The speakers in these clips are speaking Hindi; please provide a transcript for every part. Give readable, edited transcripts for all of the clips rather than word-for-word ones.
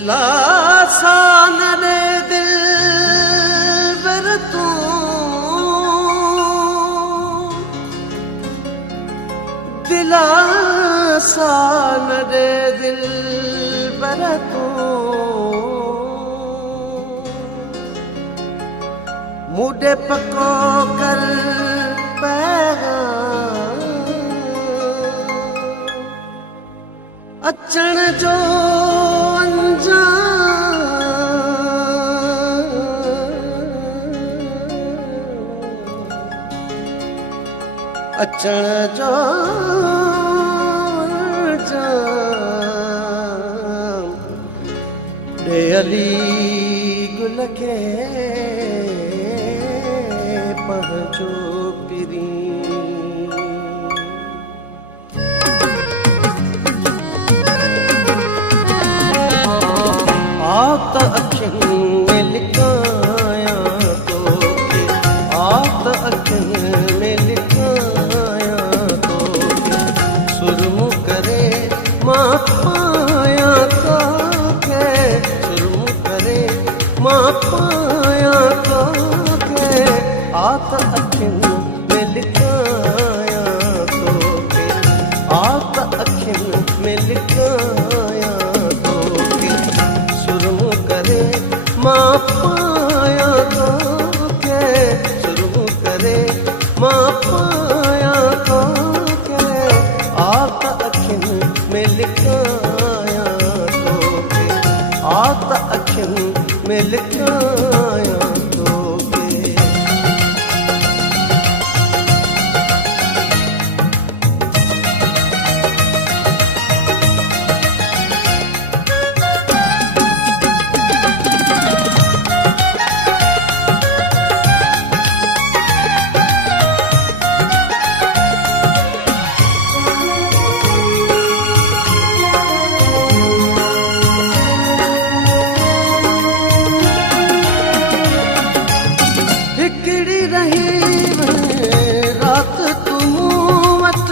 दिलासा नरे दिल बर तू दिलासा नरे दिल बर तू मुझे पको कर पैगाम अचण जो अचण जो ॾे अली गुल खे पंहिंजो पिरी आत अखियुनि में लिकायां तोखे आत अखियुनि में लिकायां तोखे सुरमु करे मां पायां तोखे सुरमु करे मां पायां तोखे आत अखियुनि में लिकायां तोखे आत अखियुनि में लिकायां मां पायां तोखे सुरमु करे मां पायां तोखे आत अखियुनि में लिकायां तोखे आत अखियुनि में लिकायां तोखे हिकिड़ी रही रात तू वट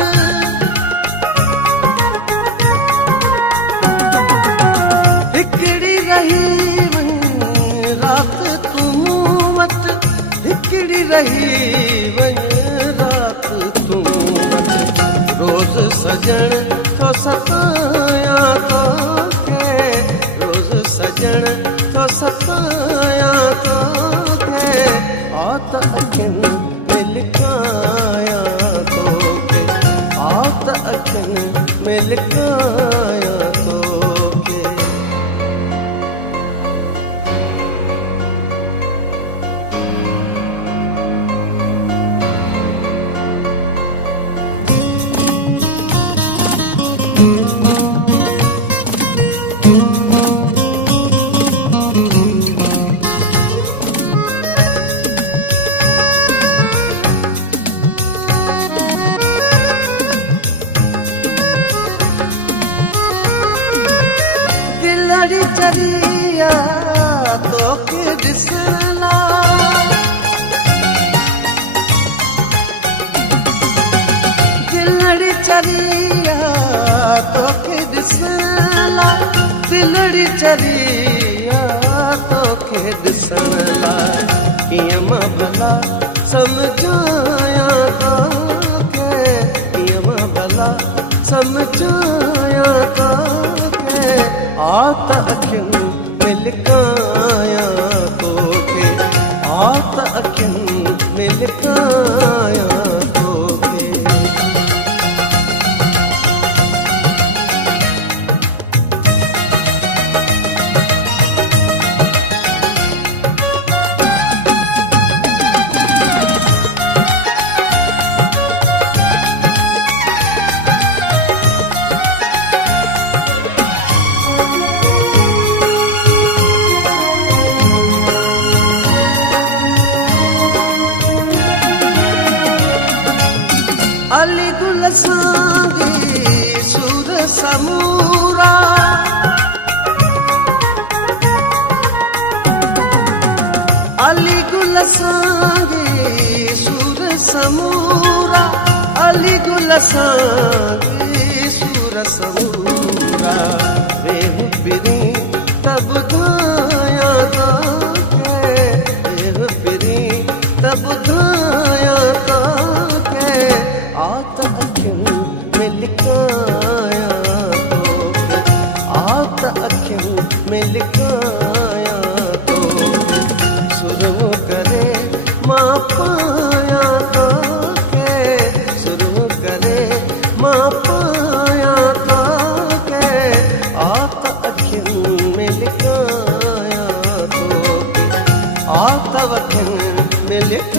हिकिड़ी रही रात तू वट हिकिड़ी रही रात तू वट रोज़ सजण तो सतायां तोखे रोज़ सजण तो सतायां तोखे आत अखियुनि में लिकायां तोखे आत अखियुनि में लिकायां तोखे दिलड़ी चरिया तोखे ॾिसण लाइ दिलड़ी चरिया तोखे ॾिसण लाइ दिलड़ी चरिया तोखे ॾिसण लाइ कीअं मां भला सम्झायां तोखे कीअं मां भला सम्झायां तोखे आत अखियुनि में लिकायां तोखे आत अखियुनि में लिकायां तोखे अली गुल सांगी सूर समूरा अली गुल सांगी सूर समूरा अली गुल सांगी सूर समूरा वेहु पिरी तब ॿुधायां तोखे इहो पिरी त ॿुधायां तोखे आ त अखियुनि में लिकायां तोखे आ त अखियुनि में लिकायां तोखे सुरमो करे मां पायां तोखे सुरमो करे मां पायां तोखे आ त अखियुनि में लिकायां तोखे आ त अखियुनि में लिकायां